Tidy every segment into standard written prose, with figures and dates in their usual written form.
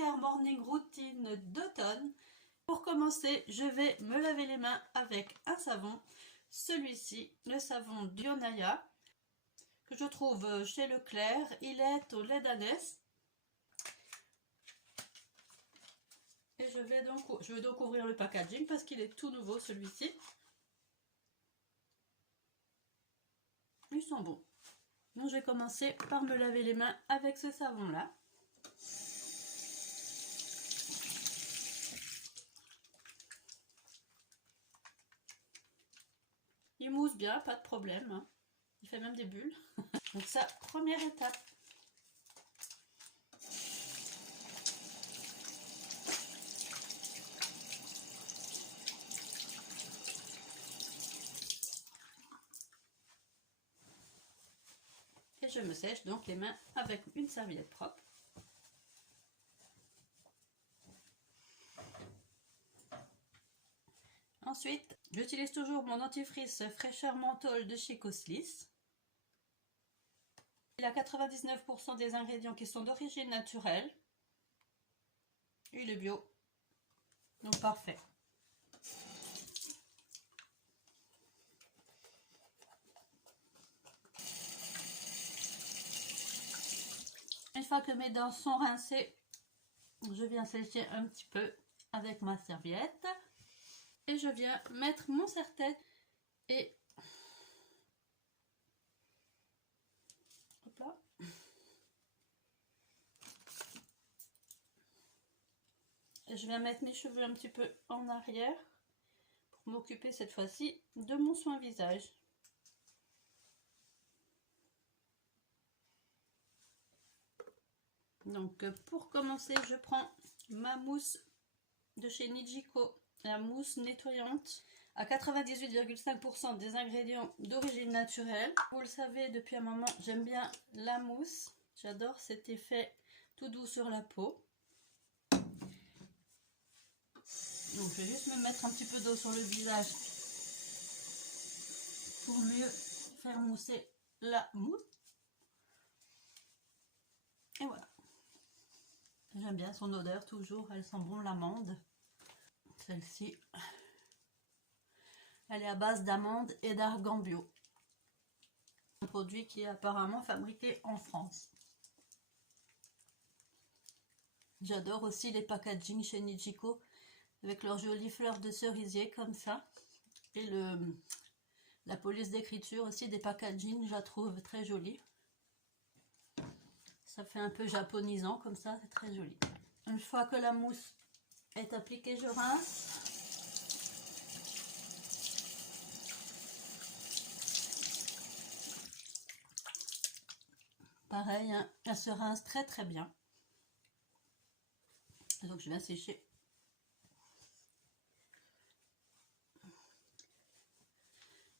skincare morning routine d'automne. Pour commencer, je vais me laver les mains avec un savon. Celui-ci, le savon Dionaya, que je trouve chez Leclerc. Il est au lait d'ânesse. Et je vais donc ouvrir le packaging parce qu'il est tout nouveau celui-ci. Ils sont bons. Donc je vais commencer par me laver les mains avec ce savon-là. Il mousse bien, pas de problème, hein. Il fait même des bulles. Donc ça, première étape. Et je me sèche donc les mains avec une serviette propre. Ensuite, j'utilise toujours mon dentifrice fraîcheur menthol de chez Coslis. Il a 99% des ingrédients qui sont d'origine naturelle. Il est bio. Donc parfait. Une fois que mes dents sont rincées, je viens sécher un petit peu avec ma serviette. Et je viens mettre mon serre-tête et hop là. Et je viens mettre mes cheveux un petit peu en arrière pour m'occuper cette fois-ci de mon soin visage. Donc pour commencer, je prends ma mousse de chez Nijiko, la mousse nettoyante à 98,5% des ingrédients d'origine naturelle. Vous le savez, depuis un moment, j'aime bien la mousse. J'adore cet effet tout doux sur la peau. Donc je vais juste me mettre un petit peu d'eau sur le visage pour mieux faire mousser la mousse. Et voilà. J'aime bien son odeur toujours, elle sent bon l'amande. Celle-ci, elle est à base d'amande et d'argan bio. Un produit qui est apparemment fabriqué en France. J'adore aussi les packaging chez Nijiko avec leurs jolies fleurs de cerisier comme ça. Et la police d'écriture aussi des packaging, je la trouve très jolie. Ça fait un peu japonisant comme ça, c'est très joli. Une fois que la mousse est appliquée, je rince. Pareil, hein, elle se rince très très bien. Donc je viens sécher.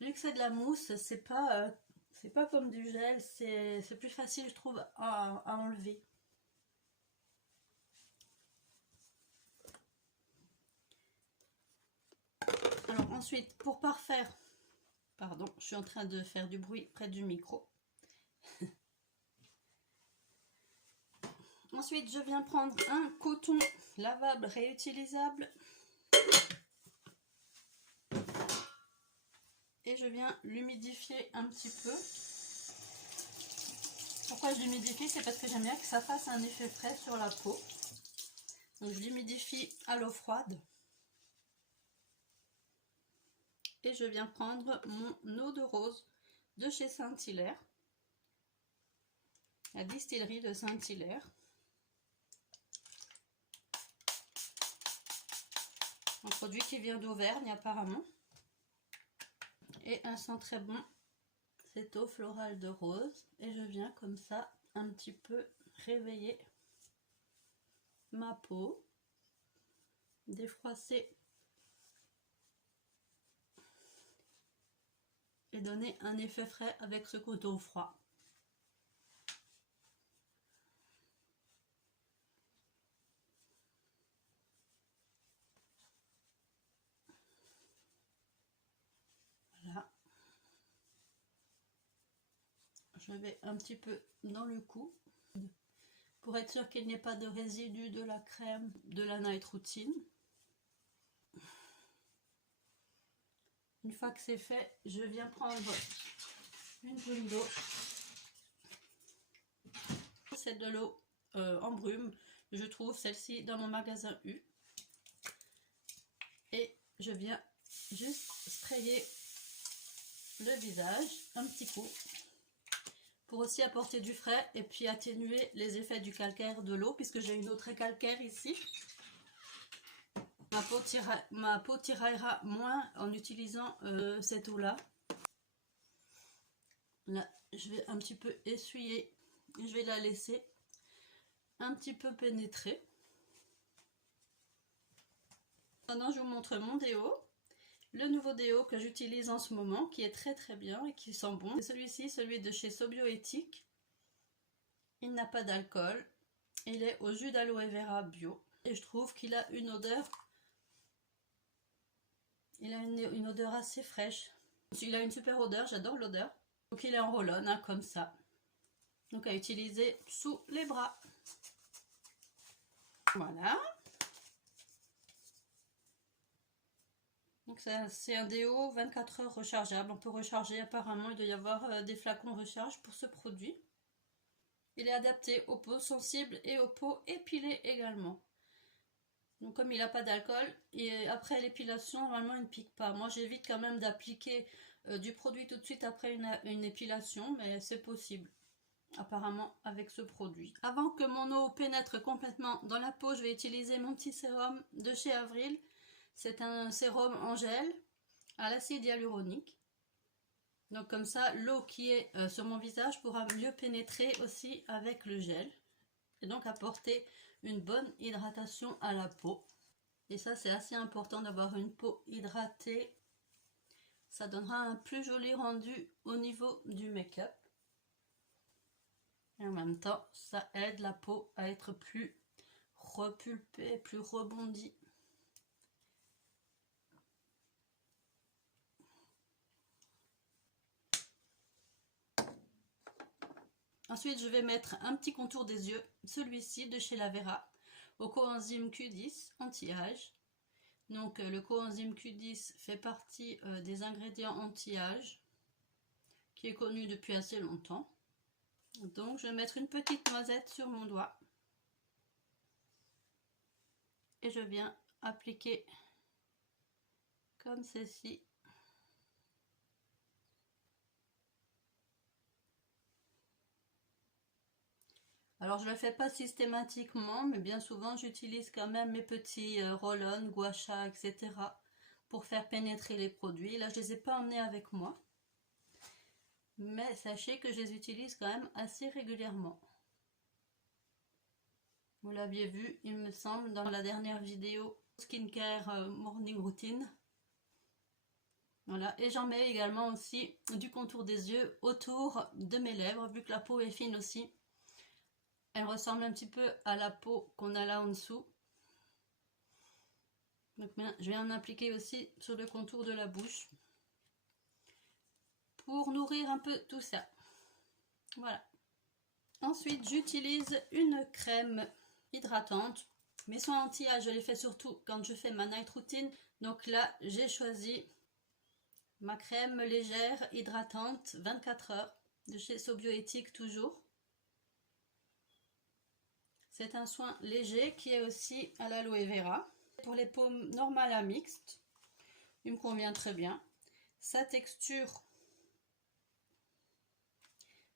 Vu que c'est de la mousse, c'est pas comme du gel, c'est plus facile je trouve à enlever. Alors ensuite, pour parfaire, pardon, je suis en train de faire du bruit près du micro. Ensuite, je viens prendre un coton lavable réutilisable et je viens l'humidifier un petit peu. Pourquoi je l'humidifie? C'est parce que j'aime bien que ça fasse un effet frais sur la peau. Donc je l'humidifie à l'eau froide. Et je viens prendre mon eau de rose de chez Saint-Hilaire. La distillerie de Saint-Hilaire. Un produit qui vient d'Auvergne apparemment. Et un sent très bon, cette eau florale de rose. Et je viens comme ça un petit peu réveiller ma peau. Défroisser. Et donner un effet frais avec ce coton froid. Voilà. Je vais un petit peu dans le cou. pour être sûr qu'il n'y ait pas de résidus de la crème de la Night Routine. Une fois que c'est fait, je viens prendre une brume d'eau. C'est de l'eau en brume. Je trouve celle-ci dans mon magasin U. Et je viens juste sprayer le visage un petit coup pour aussi apporter du frais et puis atténuer les effets du calcaire de l'eau, puisque j'ai une eau très calcaire ici. Ma peau tiraillera moins en utilisant cette eau là. Là, je vais un petit peu essuyer. Je vais la laisser un petit peu pénétrer. Maintenant, je vous montre mon déo. Le nouveau déo que j'utilise en ce moment, qui est très très bien et qui sent bon. C'est celui-ci, celui de chez Sobioéthique. Il n'a pas d'alcool. Il est au jus d'aloe vera bio. Et je trouve qu'il a une odeur... Il a une odeur assez fraîche. Il a une super odeur, j'adore l'odeur. Donc il est en roll-on, hein, comme ça. Donc à utiliser sous les bras. Voilà. Donc c'est un déo 24 heures rechargeable. On peut recharger, apparemment il doit y avoir des flacons recharge pour ce produit. Il est adapté aux peaux sensibles et aux peaux épilées également. Donc comme il n'a pas d'alcool, et après l'épilation, normalement il ne pique pas. Moi j'évite quand même d'appliquer du produit tout de suite après une épilation, mais c'est possible apparemment avec ce produit. Avant que mon eau pénètre complètement dans la peau, je vais utiliser mon petit sérum de chez Avril. C'est un sérum en gel à l'acide hyaluronique. Donc comme ça, l'eau qui est sur mon visage pourra mieux pénétrer aussi avec le gel. Et donc apporter une bonne hydratation à la peau. Et ça, c'est assez important d'avoir une peau hydratée. Ça donnera un plus joli rendu au niveau du make-up. Et en même temps, ça aide la peau à être plus repulpée, plus rebondie. Ensuite, je vais mettre un petit contour des yeux, celui-ci de chez Lavera, au coenzyme Q10 anti-âge. Donc le coenzyme Q10 fait partie des ingrédients anti-âge, qui est connu depuis assez longtemps. Donc je vais mettre une petite noisette sur mon doigt. Et je viens appliquer comme ceci. Alors je ne le fais pas systématiquement, mais bien souvent j'utilise quand même mes petits roll-on, gua sha, etc. pour faire pénétrer les produits. Là je ne les ai pas emmenés avec moi, mais sachez que je les utilise quand même assez régulièrement. Vous l'aviez vu, il me semble, dans la dernière vidéo skincare morning routine. Voilà, et j'en mets également aussi du contour des yeux autour de mes lèvres, vu que la peau est fine aussi. Elle ressemble un petit peu à la peau qu'on a là en dessous. Donc je vais en appliquer aussi sur le contour de la bouche pour nourrir un peu tout ça. Voilà. Ensuite, j'utilise une crème hydratante. Mes soins anti-âge, je les fais surtout quand je fais ma night routine. Donc là, j'ai choisi ma crème légère hydratante 24 heures de chez Sobioéthique toujours. C'est un soin léger qui est aussi à l'aloe vera. Pour les peaux normales à mixtes, il me convient très bien. Sa texture,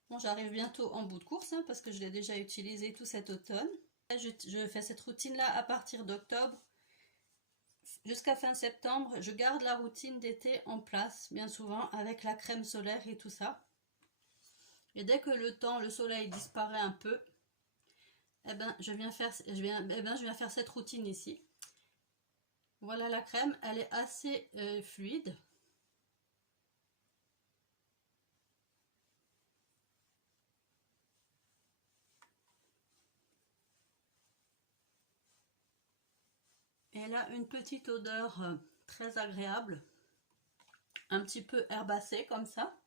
bon, j'arrive bientôt en bout de course hein, parce que je l'ai déjà utilisé tout cet automne. Je fais cette routine là à partir d'octobre jusqu'à fin septembre. Je garde la routine d'été en place bien souvent avec la crème solaire et tout ça. Et dès que le soleil disparaît un peu, eh ben, je viens faire cette routine ici. Voilà la crème, elle est assez fluide. Et elle a une petite odeur très agréable, un petit peu herbacée comme ça.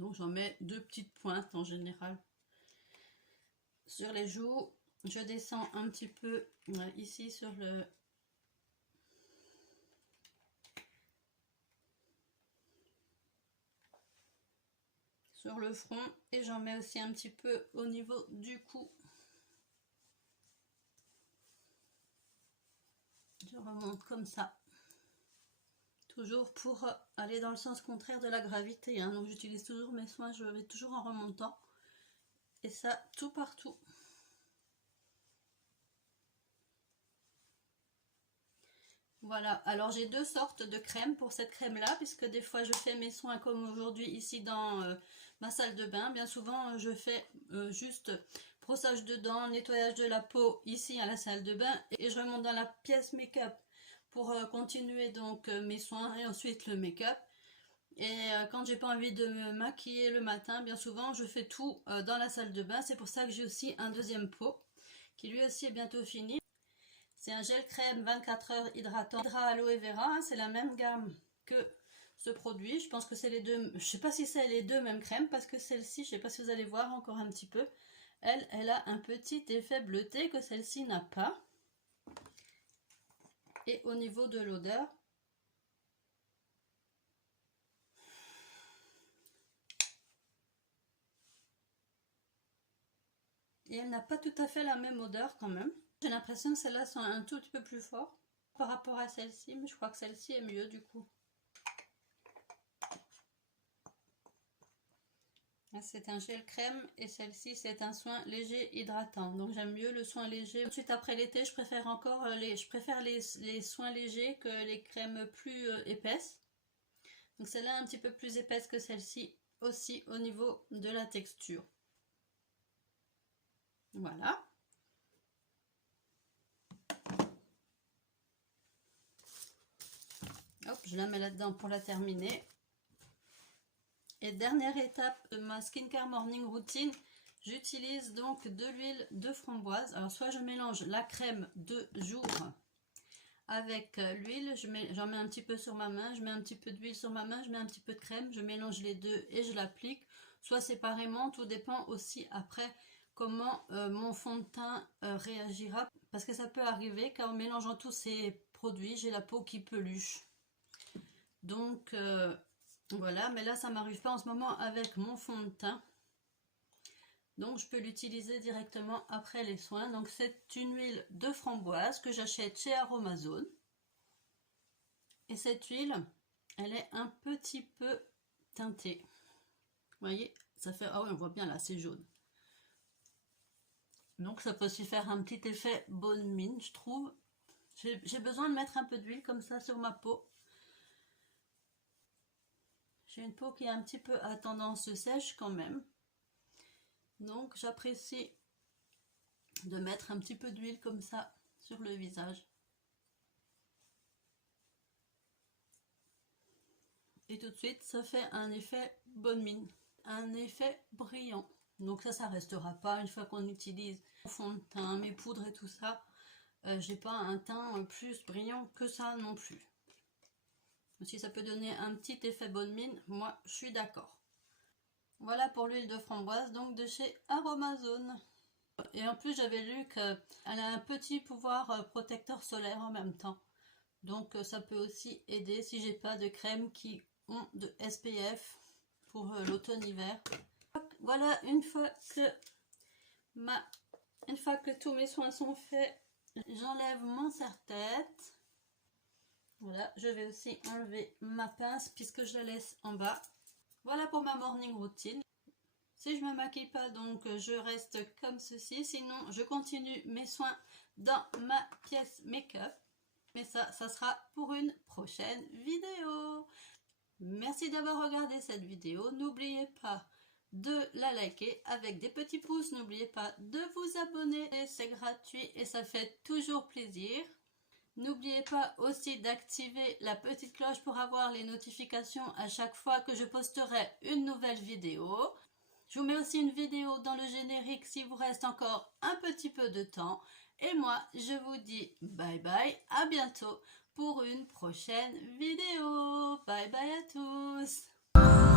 Donc j'en mets 2 petites pointes en général sur les joues. Je descends un petit peu ici sur le front, et j'en mets aussi un petit peu au niveau du cou. Je remonte comme ça, toujours pour aller dans le sens contraire de la gravité, hein. Donc j'utilise toujours mes soins, je vais toujours en remontant, et ça tout partout. Voilà, alors j'ai 2 sortes de crème pour cette crème là, puisque des fois je fais mes soins comme aujourd'hui ici dans ma salle de bain. Bien souvent je fais juste brossage de dents, nettoyage de la peau ici à la salle de bain, et je remonte dans la pièce make-up pour continuer donc mes soins et ensuite le make-up. Et quand j'ai pas envie de me maquiller le matin, bien souvent je fais tout dans la salle de bain. C'est pour ça que j'ai aussi un deuxième pot qui lui aussi est bientôt fini. C'est un gel crème 24 heures hydratant Hydra Aloe Vera, hein, c'est la même gamme que ce produit. Je pense que c'est les deux, je sais pas si c'est les deux mêmes crèmes, parce que celle-ci, je sais pas si vous allez voir encore un petit peu, elle a un petit effet bleuté que celle-ci n'a pas. Et au niveau de l'odeur, et elle n'a pas tout à fait la même odeur quand même. J'ai l'impression que celles-là sont un tout petit peu plus fortes par rapport à celle-ci, mais je crois que celle-ci est mieux du coup. C'est un gel crème et celle-ci c'est un soin léger hydratant. Donc j'aime mieux le soin léger. Ensuite après l'été je préfère encore les soins légers que les crèmes plus épaisses. Donc celle-là un petit peu plus épaisse que celle-ci aussi au niveau de la texture. Voilà. Hop, je la mets là-dedans pour la terminer. Et dernière étape de ma skincare morning routine, j'utilise donc de l'huile de framboise. Alors soit je mélange la crème de jour avec l'huile, j'en mets un petit peu sur ma main, je mets un petit peu d'huile sur ma main, je mets un petit peu de crème, je mélange les deux et je l'applique, soit séparément, tout dépend aussi après comment mon fond de teint réagira, parce que ça peut arriver qu'en mélangeant tous ces produits, j'ai la peau qui peluche. Donc voilà, mais là ça m'arrive pas en ce moment avec mon fond de teint, donc je peux l'utiliser directement après les soins. Donc c'est une huile de framboise que j'achète chez Aromazone, et cette huile elle est un petit peu teintée, vous voyez, ça fait, ah oui on voit bien là, c'est jaune, donc ça peut aussi faire un petit effet bonne mine je trouve. J'ai besoin de mettre un peu d'huile comme ça sur ma peau. J'ai une peau qui est un petit peu à tendance sèche quand même, donc j'apprécie de mettre un petit peu d'huile comme ça sur le visage. Et tout de suite ça fait un effet bonne mine, un effet brillant. Donc ça restera pas une fois qu'on utilise mon fond de teint, mes poudres et tout ça. J'ai pas un teint plus brillant que ça non plus. Si ça peut donner un petit effet bonne mine, moi je suis d'accord. Voilà pour l'huile de framboise, donc de chez Aromazone. Et en plus j'avais lu qu'elle a un petit pouvoir protecteur solaire en même temps. Donc ça peut aussi aider si j'ai pas de crème qui ont de SPF pour l'automne-hiver. Voilà, une fois que tous mes soins sont faits, j'enlève mon serre-tête. Voilà, je vais aussi enlever ma pince puisque je la laisse en bas. Voilà pour ma morning routine. Si je ne me maquille pas, donc je reste comme ceci. Sinon, je continue mes soins dans ma pièce make-up. Mais ça sera pour une prochaine vidéo. Merci d'avoir regardé cette vidéo. N'oubliez pas de la liker avec des petits pouces. N'oubliez pas de vous abonner. C'est gratuit et ça fait toujours plaisir. N'oubliez pas aussi d'activer la petite cloche pour avoir les notifications à chaque fois que je posterai une nouvelle vidéo. Je vous mets aussi une vidéo dans le générique s'il vous reste encore un petit peu de temps. Et moi, je vous dis bye bye, à bientôt pour une prochaine vidéo. Bye bye à tous.